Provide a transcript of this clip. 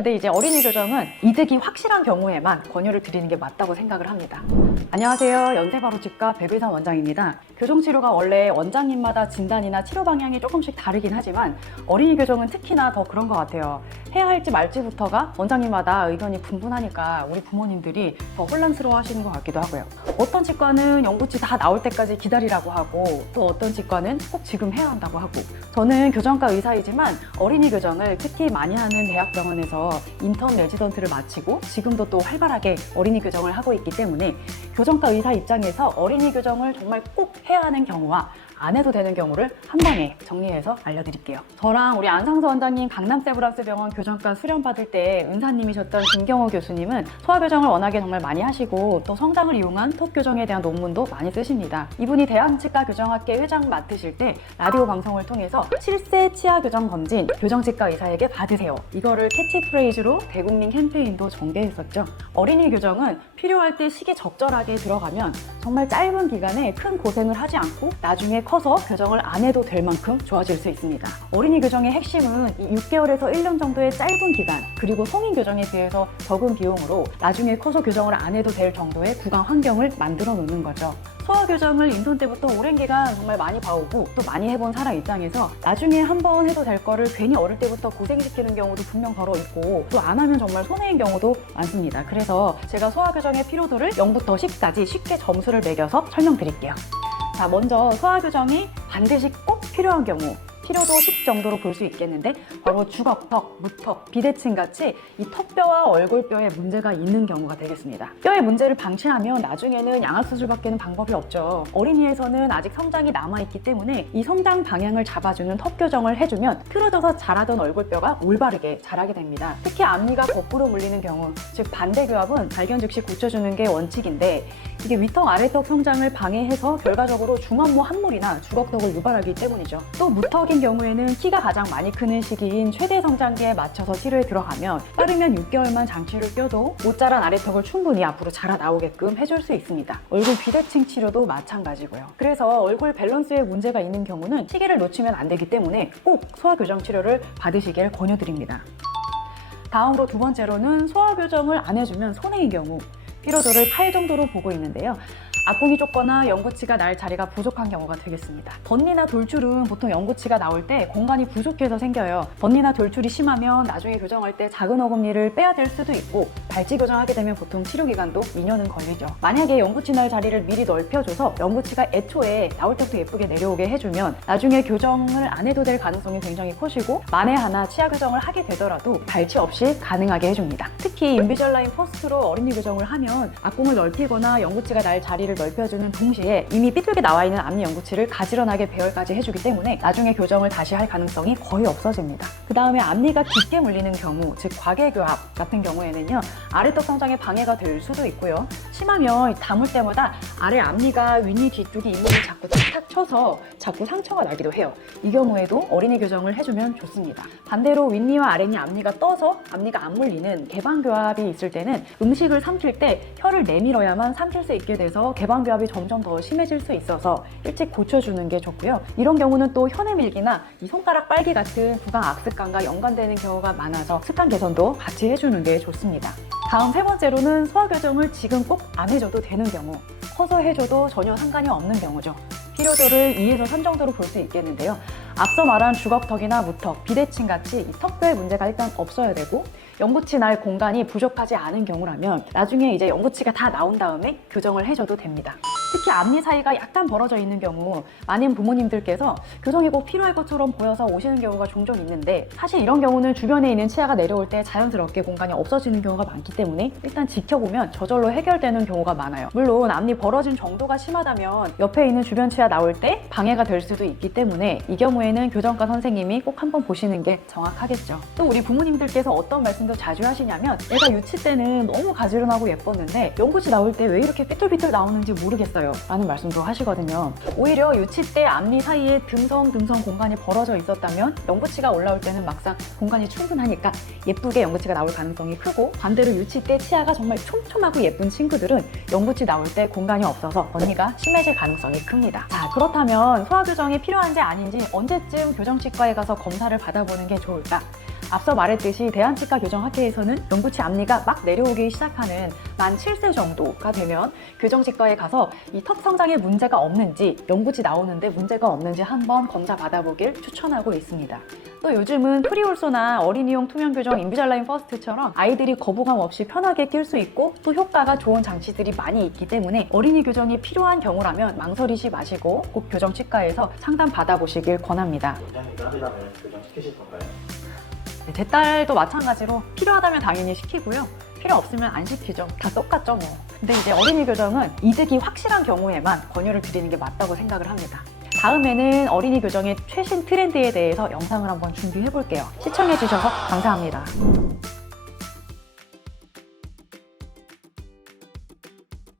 근데 이제 어린이 교정은 이득이 확실한 경우에만 권유를 드리는 게 맞다고 생각을 합니다. 안녕하세요. 연세바로집과 백의사 원장입니다. 교정치료가 원래 원장님마다 진단이나 치료 방향이 조금씩 다르긴 하지만 어린이 교정은 특히나 더 그런 것 같아요. 해야 할지 말지부터가 원장님마다 의견이 분분하니까 우리 부모님들이 더 혼란스러워 하시는 것 같기도 하고요. 어떤 치과는 연구치 다 나올 때까지 기다리라고 하고 또 어떤 치과는 꼭 지금 해야 한다고 하고, 저는 교정과 의사이지만 어린이 교정을 특히 많이 하는 대학병원에서 인턴 레지던트를 마치고 지금도 또 활발하게 어린이 교정을 하고 있기 때문에 교정과 의사 입장에서 어린이 교정을 정말 꼭 해야 하는 경우와 안 해도 되는 경우를 한 번에 정리해서 알려드릴게요. 저랑 우리 안상서 원장님 강남세브란스병원 교정과 수련 받을 때 은사님이셨던 김경호 교수님은 소아교정을 워낙에 정말 많이 하시고 또 성장을 이용한 턱교정에 대한 논문도 많이 쓰십니다. 이분이 대한치과교정학회 회장 맡으실 때 라디오 방송을 통해서 7세 치아교정 검진 교정치과 의사에게 받으세요, 이거를 캐치프레이즈로 대국민 캠페인도 전개했었죠. 어린이 교정은 필요할 때 시기 적절하게 들어가면 정말 짧은 기간에 큰 고생을 하지 않고 나중에 커서 교정을 안 해도 될 만큼 좋아질 수 있습니다. 어린이 교정의 핵심은 6개월에서 1년 정도의 짧은 기간, 그리고 성인 교정에 비해서 적은 비용으로 나중에 커서 교정을 안 해도 될 정도의 구강 환경을 만들어 놓는 거죠. 소아교정을 인턴 때부터 오랜 기간 정말 많이 봐오고 또 많이 해본 사람 입장에서 나중에 한번 해도 될 거를 괜히 어릴 때부터 고생시키는 경우도 분명 덜어 있고 또 안 하면 정말 손해인 경우도 많습니다. 그래서 제가 소아교정의 피로도를 0부터 10까지 쉽게 점수를 매겨서 설명드릴게요. 자, 먼저 소아교정이 반드시 꼭 필요한 경우, 피로도 10 정도로 볼 수 있겠는데 바로 주걱턱, 무턱, 비대칭 같이 이 턱뼈와 얼굴뼈에 문제가 있는 경우가 되겠습니다. 뼈의 문제를 방치하면 나중에는 양악수술밖에는 방법이 없죠. 어린이에서는 아직 성장이 남아있기 때문에 이 성장 방향을 잡아주는 턱 교정을 해주면 틀어져서 자라던 얼굴뼈가 올바르게 자라게 됩니다. 특히 앞니가 거꾸로 물리는 경우, 즉 반대교합은 발견 즉시 고쳐주는 게 원칙인데 이게 위턱, 아래턱 성장을 방해해서 결과적으로 중안모 함몰이나 주걱턱을 유발하기 때문이죠. 또 무턱인 경우에는 키가 가장 많이 크는 시기인 최대 성장기에 맞춰서 치료에 들어가면 빠르면 6개월만 장치를 껴도 못 자란 아래턱을 충분히 앞으로 자라 나오게끔 해줄 수 있습니다. 얼굴 비대칭 치료도 마찬가지고요. 그래서 얼굴 밸런스에 문제가 있는 경우는 시기를 놓치면 안 되기 때문에 꼭 소아교정 치료를 받으시길 권유드립니다. 다음으로 두 번째로는 소아교정을 안 해주면 손해인 경우, 피로도를 8 정도로 보고 있는데요. 악궁이 좁거나 연구치가 날 자리가 부족한 경우가 되겠습니다. 번니나 돌출은 보통 연구치가 나올 때 공간이 부족해서 생겨요. 번니나 돌출이 심하면 나중에 교정할 때 작은 어금니를 빼야 될 수도 있고 발치 교정하게 되면 보통 치료기간도 2년은 걸리죠. 만약에 연구치 날 자리를 미리 넓혀줘서 연구치가 애초에 나올 때부터 예쁘게 내려오게 해주면 나중에 교정을 안 해도 될 가능성이 굉장히 커지고 만에 하나 치아 교정을 하게 되더라도 발치 없이 가능하게 해줍니다. 특히 인비절라인 포스트로 어린이 교정을 하면 악궁을 넓히거나 연구치가 날 자리를 넓혀주는 동시에 이미 삐뚤게 나와 있는 앞니 연구치를 가지런하게 배열까지 해주기 때문에 나중에 교정을 다시 할 가능성이 거의 없어집니다. 그 다음에 앞니가 깊게 물리는 경우, 즉 과계교합 같은 경우에는요, 아래턱 성장에 방해가 될 수도 있고요. 심하면 담을 때마다 아래 앞니가 윗니 뒤쪽이 잇니를 자꾸 탁탁 쳐서 자꾸 상처가 나기도 해요. 이 경우에도 어린이 교정을 해주면 좋습니다. 반대로 윗니와 아랫니 앞니가 떠서 앞니가 안 물리는 개방교합이 있을 때는 음식을 삼킬 때 혀를 내밀어야만 삼킬 수 있게 돼서 개방교합이 점점 더 심해질 수 있어서 일찍 고쳐주는 게 좋고요. 이런 경우는 또 혀내밀기나 이 손가락 빨기 같은 구강 악습관과 연관되는 경우가 많아서 습관 개선도 같이 해주는 게 좋습니다. 다음 세 번째로는 소아교정을 지금 꼭 안 해줘도 되는 경우, 커서 해줘도 전혀 상관이 없는 경우죠. 피로도를 2에서 3 정도로 볼 수 있겠는데요. 앞서 말한 주걱턱이나 무턱, 비대칭 같이 이 턱뼈에 문제가 일단 없어야 되고 연구치 날 공간이 부족하지 않은 경우라면 나중에 이제 연구치가 다 나온 다음에 교정을 해줘도 됩니다. 특히 앞니 사이가 약간 벌어져 있는 경우 많은 부모님들께서 교정이 꼭 필요할 것처럼 보여서 오시는 경우가 종종 있는데 사실 이런 경우는 주변에 있는 치아가 내려올 때 자연스럽게 공간이 없어지는 경우가 많기 때문에 일단 지켜보면 저절로 해결되는 경우가 많아요. 물론 앞니 벌어진 정도가 심하다면 옆에 있는 주변 치아 나올 때 방해가 될 수도 있기 때문에 이 경우에는 교정과 선생님이 꼭 한번 보시는 게 정확하겠죠. 또 우리 부모님들께서 어떤 말씀도 자주 하시냐면 내가 유치 때는 너무 가지런하고 예뻤는데 연구치 나올 때 왜 이렇게 삐뚤삐뚤 나오는지 모르겠어요 라는 말씀도 하시거든요. 오히려 유치 때 앞니 사이에 듬성듬성 공간이 벌어져 있었다면 연구치가 올라올 때는 막상 공간이 충분하니까 예쁘게 연구치가 나올 가능성이 크고, 반대로 유치 때 치아가 정말 촘촘하고 예쁜 친구들은 연구치 나올 때 공간이 없어서 번니가 심해질 가능성이 큽니다. 자, 그렇다면 소아교정이 필요한지 아닌지 언제쯤 교정치과에 가서 검사를 받아보는 게 좋을까? 앞서 말했듯이 대한치과 교정학회에서는 연구치 앞니가 막 내려오기 시작하는 만 7세 정도가 되면 교정치과에 가서 이 턱 성장에 문제가 없는지, 연구치 나오는데 문제가 없는지 한번 검사 받아보길 추천하고 있습니다. 또 요즘은 프리올소나 어린이용 투명 교정 인비잘라인 퍼스트처럼 아이들이 거부감 없이 편하게 낄 수 있고 또 효과가 좋은 장치들이 많이 있기 때문에 어린이 교정이 필요한 경우라면 망설이지 마시고 꼭 교정치과에서 상담 받아보시길 권합니다. 원장님도 하려면 교정 시키실 건가요? 제 딸도 마찬가지로 필요하다면 당연히 시키고요. 필요 없으면 안 시키죠. 다 똑같죠 뭐. 근데 이제 어린이 교정은 이득이 확실한 경우에만 권유를 드리는 게 맞다고 생각을 합니다. 다음에는 어린이 교정의 최신 트렌드에 대해서 영상을 한번 준비해 볼게요. 시청해 주셔서 감사합니다.